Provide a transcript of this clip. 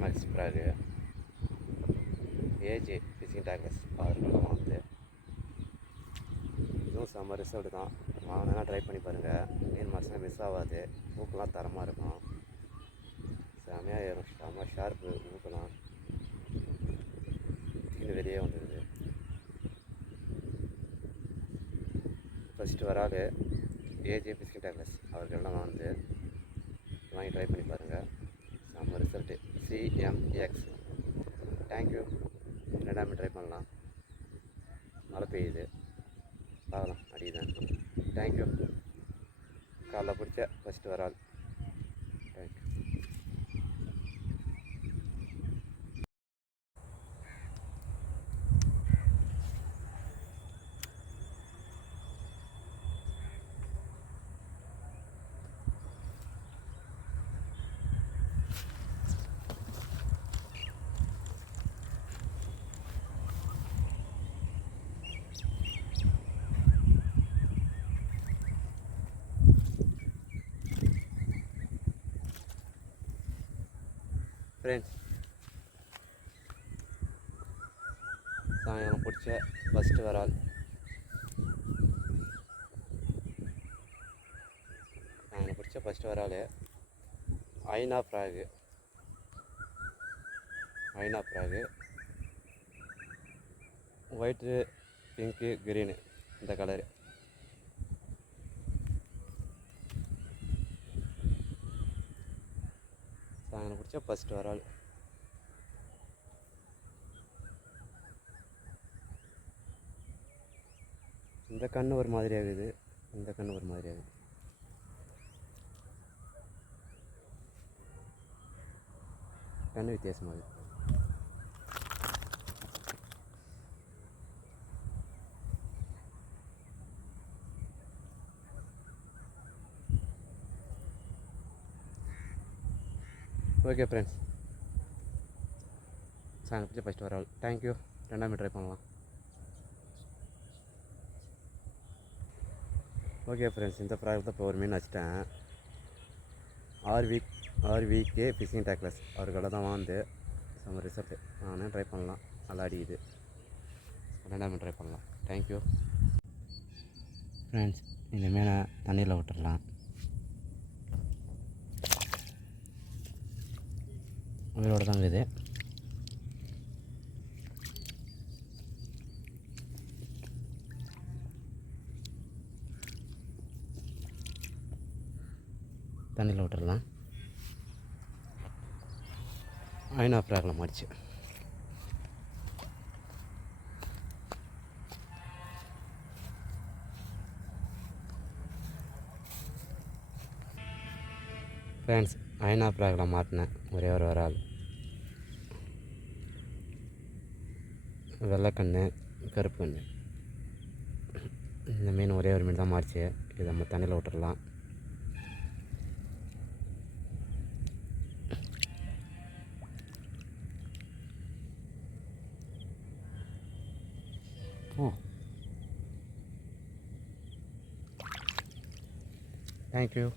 Maths ப்ராகு AJ phishing டேக்லஸ் அவர்களெல்லாம் வாங்குது. இதுவும் செம்ம ரிசல்ட் தான். வாங்கினா ட்ரை பண்ணி பாருங்கள். மீன் மாதம் மிஸ் ஆகாது. ஊக்கெலாம் தரமாக இருக்கும். செம்மையாக ஏறும். செம்ம ஷார்ப்பு ஊக்கெலாம் தின்னு வெளியே வந்துடுது. ஃபஸ்ட்டு வராது ஏஜே ஃபிஷிங் டேக்லஸ் அவர்களெல்லாம் வாங்கி ட்ரை பண்ணி பாருங்கள். செம்ம ரிசல்ட்டு. CMX. தேங்க்யூ. ரெண்டாமே ட்ரை பண்ணலாம். மழை பெய்யுது, பார்க்கலாம் அடிதான். தேங்க்யூ. காலைல பிடிச்ச ஃபஸ்ட்டு வரால். தேங்க்யூ. ஃப்ரெண்ட்ஸ், சாயங்காலம் பிடிச்ச ஃபஸ்ட்டு வரால். சாயங்காலம் பிடிச்ச first வரால் Aina ப்ராகு. White, pink, green இந்த கலரு. சாயங்காலம் பிடிச்ச ஃபஸ்ட்டு வரால். இந்த கண்ணு ஒரு மாதிரி ஆகுது, இந்த கண்ணு ஒரு மாதிரி ஆகுது. கண்ணு வித்தியாசமாகுது. ஓகே ஃப்ரெண்ட்ஸ், சாயங்காலம் பிடிச்ச ஃபஸ்ட்டு வரால். தேங்க்யூ. ரெண்டாமே ட்ரை பண்ணலாம். ஓகே ஃப்ரெண்ட்ஸ், இந்த ப்ராடக்ட் இப்போ ஒரு மீன் வச்சிட்டேன். ஆர்விகே ஃபிஷிங் டேக்லஸ் அவர்களை தான் வாங்குது. செம்ம ரிசல்ட்டு. நானே ட்ரை பண்ணலாம். நல்லா அடிக்குது. ரெண்டாமே ட்ரை பண்ணலாம். Thank you friends. இந்த மீனை தண்ணியில் விட்டுடலாம். உயிரோடு தான் இருக்குது. தண்ணியில் விட்டுடலாம். ஐனா ப்ராக்ல மாறிச்சு. ஃப்ரெண்ட்ஸ், ஐனா ப்ராக்ல மாட்டினேன். ஒரே ஒரு வரால். வெள்ளைக்கண்ணு, கருப்பு கண்ணு. இந்த மீன் ஒரே ஒரு மீன் தான் மாறிச்சு. இதை நம்ம தண்ணியில் விட்டுடலாம். Thank you.